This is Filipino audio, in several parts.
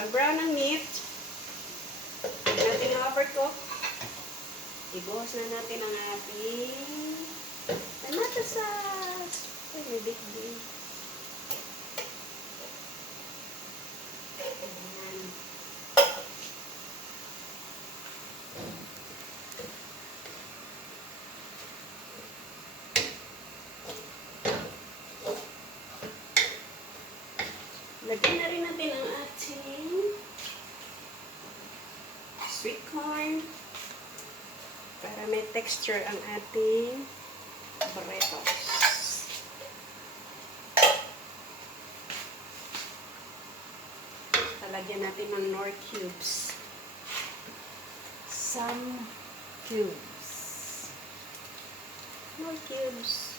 Pag brown ang meat, hindi natin na-overcook. Ibuhos na natin ang ating tomato sauce. Ay, may big deal. Ayan. Lagyan na rin natin ang ating sweet corn para may texture ang ating burritos. Talagyan natin ng Knorr cubes. Some cubes. Knorr cubes.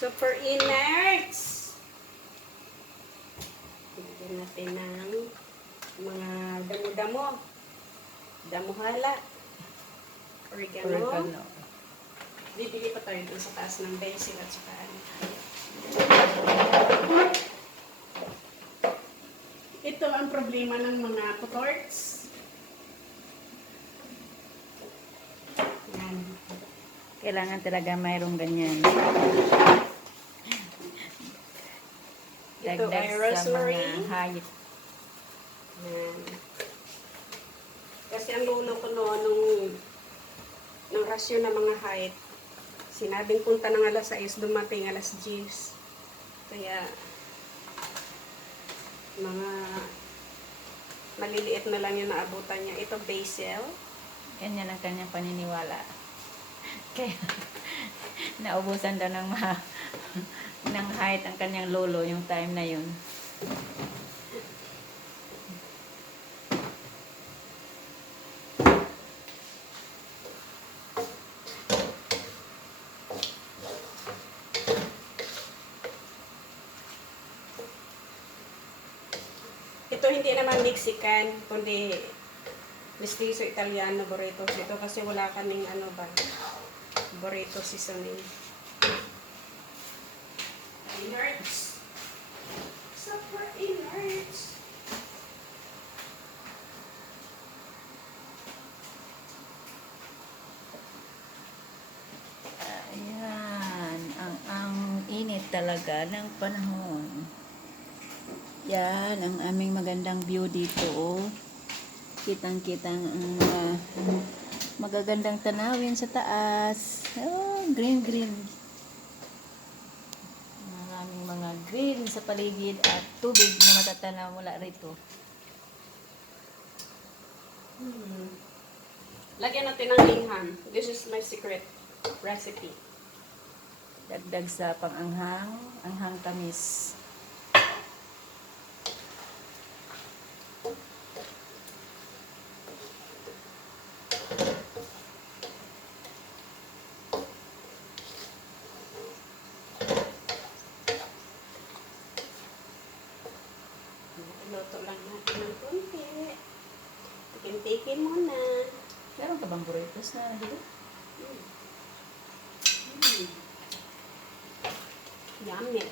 Super innards. Lagyan natin ng mga damo-damo. Damuhala. Oregano. Bibili pa tayo dun sa taas ng basil at saka ano. Ito ang problema ng mga putorts. Yan. Kailangan talaga mayroong ganyan. Ito Dagdag ay sa rosemary. mga hayop. Yan. Kasi ang lolo ko noon nung rasyon ng mga height, sinabing punta ng alas 6, dumating alas 10. Kaya, mga maliliit na lang yung naabutan niya. Ito basil. Ganyan ang kanyang paniniwala. Kaya, naubusan daw ng ng height ang kanyang lolo yung time na yun. Ito hindi naman Mexican, kundi mestizo Italiano burritos. Ito kasi wala kaming ano ba, burrito seasoning. Innards. Super innards. Ayan, ang init talaga ng panahon. Yan, ang aming magandang view dito. Oh. Kitang-kitang magagandang tanawin sa taas. Oh, green. Maraming mga green sa paligid at tubig na matatanaw mula rito. Lagyan natin ng lingham. This is my secret recipe. Dagdag sa pang-anghang, anghang tamis. Iluto lang natin ng konti. Tikin-tikin muna. Meron ka bang burritos na dito? Yummy.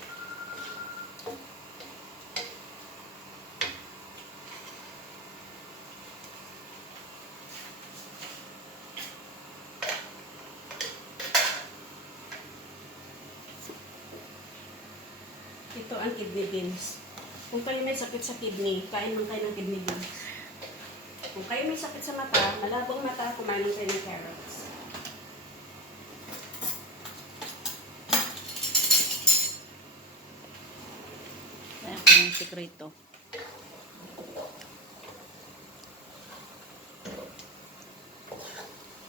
Ito ang kidney beans. Kung kayo may sakit sa kidney, kain lang kayo ng kidney beans. Kung kayo may sakit sa mata, malabong mata, kumain lang kayo ng carrots. Ayan ko yung sekreto.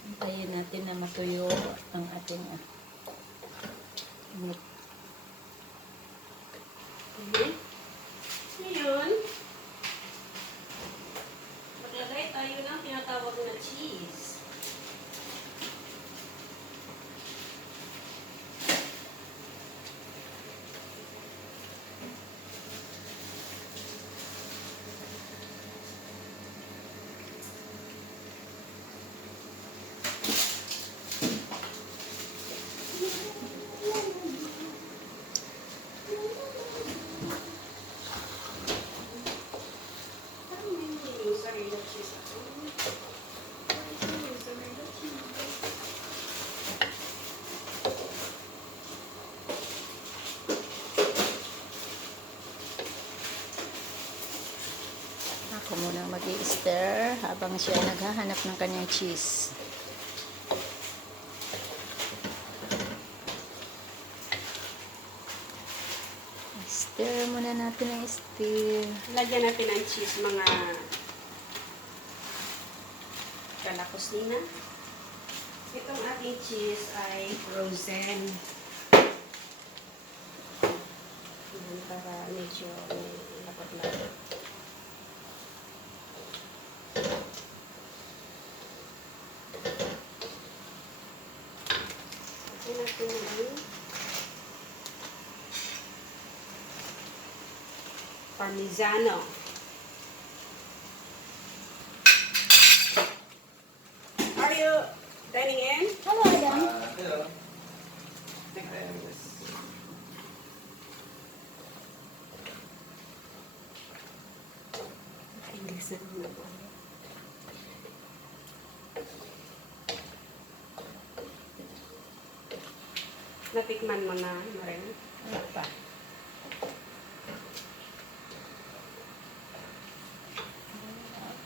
Hintayin natin na matuyo ang ating meat. Ngayon, maglagay tayo ng tinatawag na cheese. Ako muna mag-i-stir habang siya naghahanap ng kanyang cheese. Stir muna natin ang stir. Lagyan natin ang cheese, mga kalakusina. Itong ating cheese ay frozen. Yan, para medyo lapot-lapot. Lagyan natin ang Parmigiano. Are you dining in? Hello, Adam. Hello. English na muna po. Natikman mo na, Maren? Ano pa?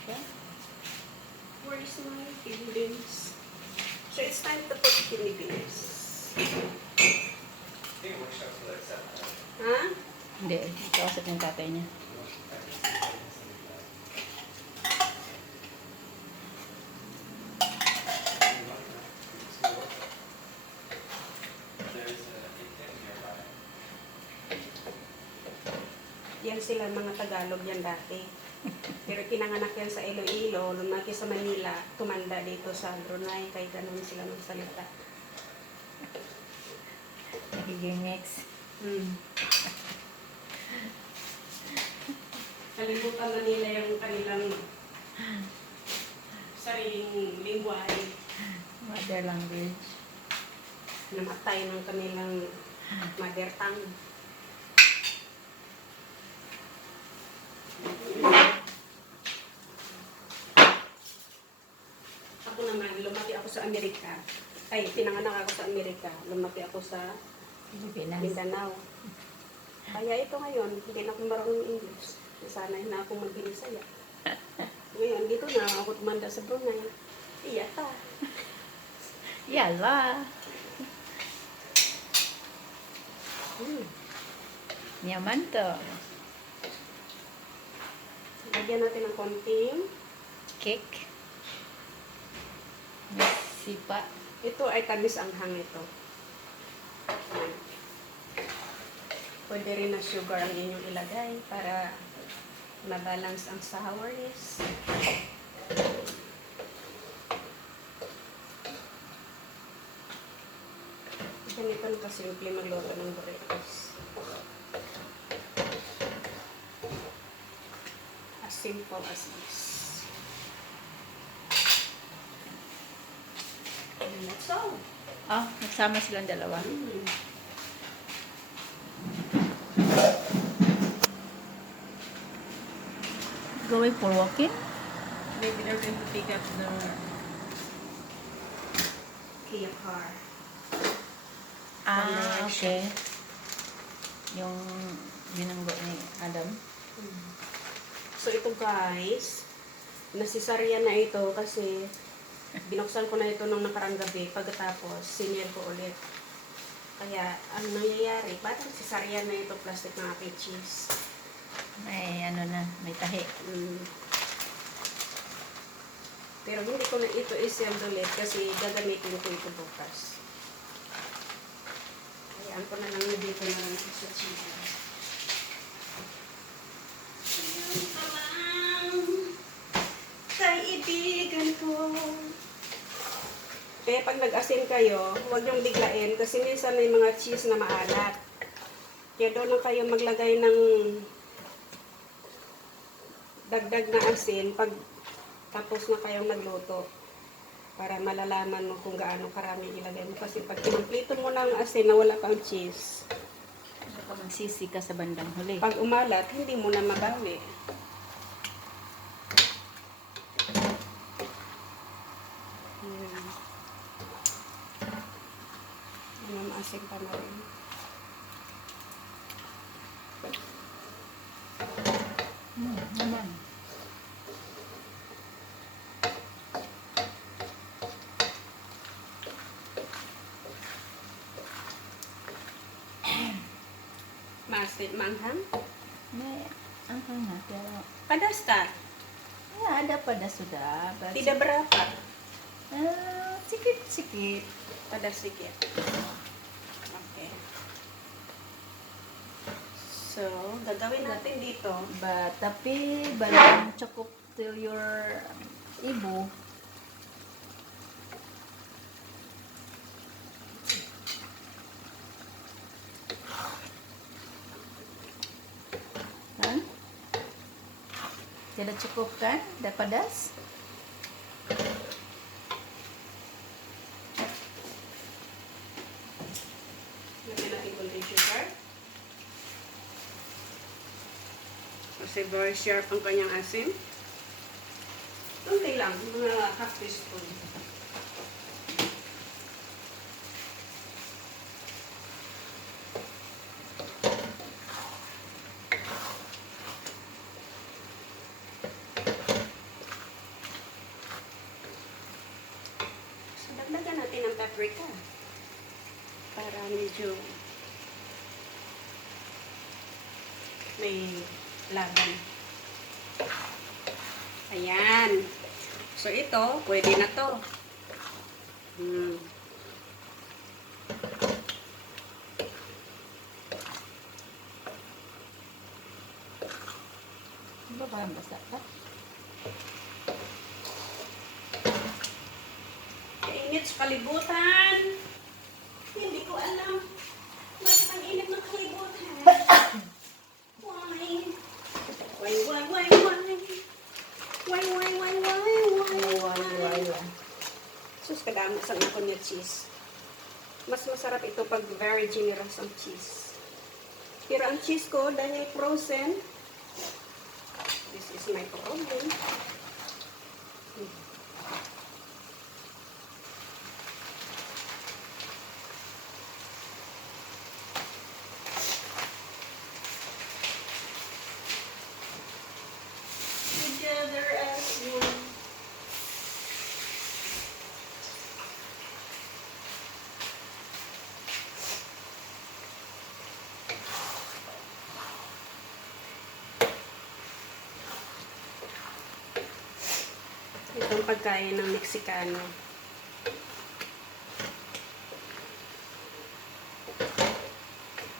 Okay. Where is my kidney beans? So it's time to put kidney beans. Ha? Hindi, kausap yung tatay niya. Yan sila mga Tagalog yan dati. Pero pinanganak yan sa Iloilo, lumaki sa Manila, tumanda dito sa Brunei, kaya ganun sila magsalita. Nagiging mix. Kalimutan na nila yung kanilang sariling lingwahe. Mother language. Namatay ng kanilang mother tongue. Ako naman, lumaki ako sa Amerika. Ay, pinanganak ako sa Amerika. Lumaki ako sa Pilipinas. Mindanao. Kaya ito ngayon, hindi na ako marunong English. Sanay na akong mag-Binisaya. Ngayon, dito na ako tumanda sa Brunei. Iyata. Yala. Yaman to. Lagyan natin ng konting. Cake. Sipa. Ito ay tamis anghang ito. Ayan. Pwede rin na sugar ang inyong ilagay para mabalance ang sourness. Ganito na kasimple magluto ng burritos. As simple as this. And that's all. Ah, nagsama silang dalawa. Going for walking? Maybe they're going to pick up the Kia car. Ah, okay. Yung binanggo ni Adam. So ito guys, nasisarya na ito kasi binuksan ko na ito nung nakarang gabi. Pagkatapos, sinyer ko ulit. Kaya, ang nangyayari, ba't nasisarya na ito plastic ng aking cheese? May ano na, may tahi. Pero hindi ko na ito i-send ulit kasi gagamitin ko ito bukas. Hayaan ko na lang dito na lang sa cheese. Ayun pa lang, kaibigan ko. Kaya pag nag-asin kayo, huwag niyong biglain kasi minsan may mga cheese na maalat. Kaya doon lang kayo maglagay ng dagdag na asin pag tapos na kayong nagluto para malalaman mo kung gaano karami ilagay mo. Kasi pag kinumplito mo ng asin na wala pang cheese, Baka magsisi ka sa bandang huli. pag umalat, hindi mo na mabawi. Yan, maasin pa na rin. Naman. asin, manghang. May, ang hanga, pero, Padas ka. ada pada sudah. But, Tidak berapa. sikit-sikit. Padas sikit. Okay. So, gagawin natin dito. But, tapi, balang cukup to your ibu. Kan? Tidak cukup kan? Dah padas? Lagyan natin konting sugar. Kasi very sharp ang kanyang asin. Kunti lang, mga half teaspoon. So, dagdagan natin ang paprika. Para medyo may laban. Ayan. So, ito, pwede na to. Ano ba ang basa pa? Kainit sa kalibutan. Hindi ko alam. Bakit ang init ng kalibutan? Why? Why, why, why, why? Why, why, why, why, why? Sus, kadami sa ako niya cheese. Mas masarap ito pag very generous ang cheese. Pero ang cheese ko, dahil frozen, this is my problem. Together as one. Itong pagkain ng Meksikano.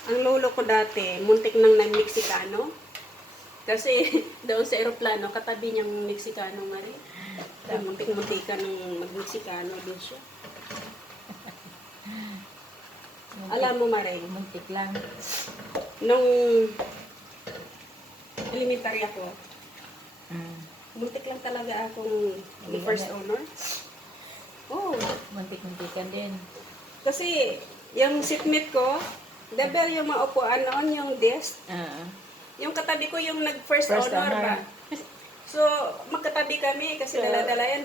Ang lolo ko dati, muntik nang nag-Meksikano. Kasi doon sa aeroplano, katabi niyang Meksikano nga rin. Kaya muntik-muntikan ng mag-Meksikano din siya. Alam mo, Maray, Muntik lang. nung elementary ako, muntik lang talaga akong first honor. Oh, Muntik-muntikan din. kasi yung seatmate ko, double yung maupuan noon, yung desk. Yung katabi ko yung nag-first First honor honor. ba? So, magkatabi kami kasi So, dala-dala yan, di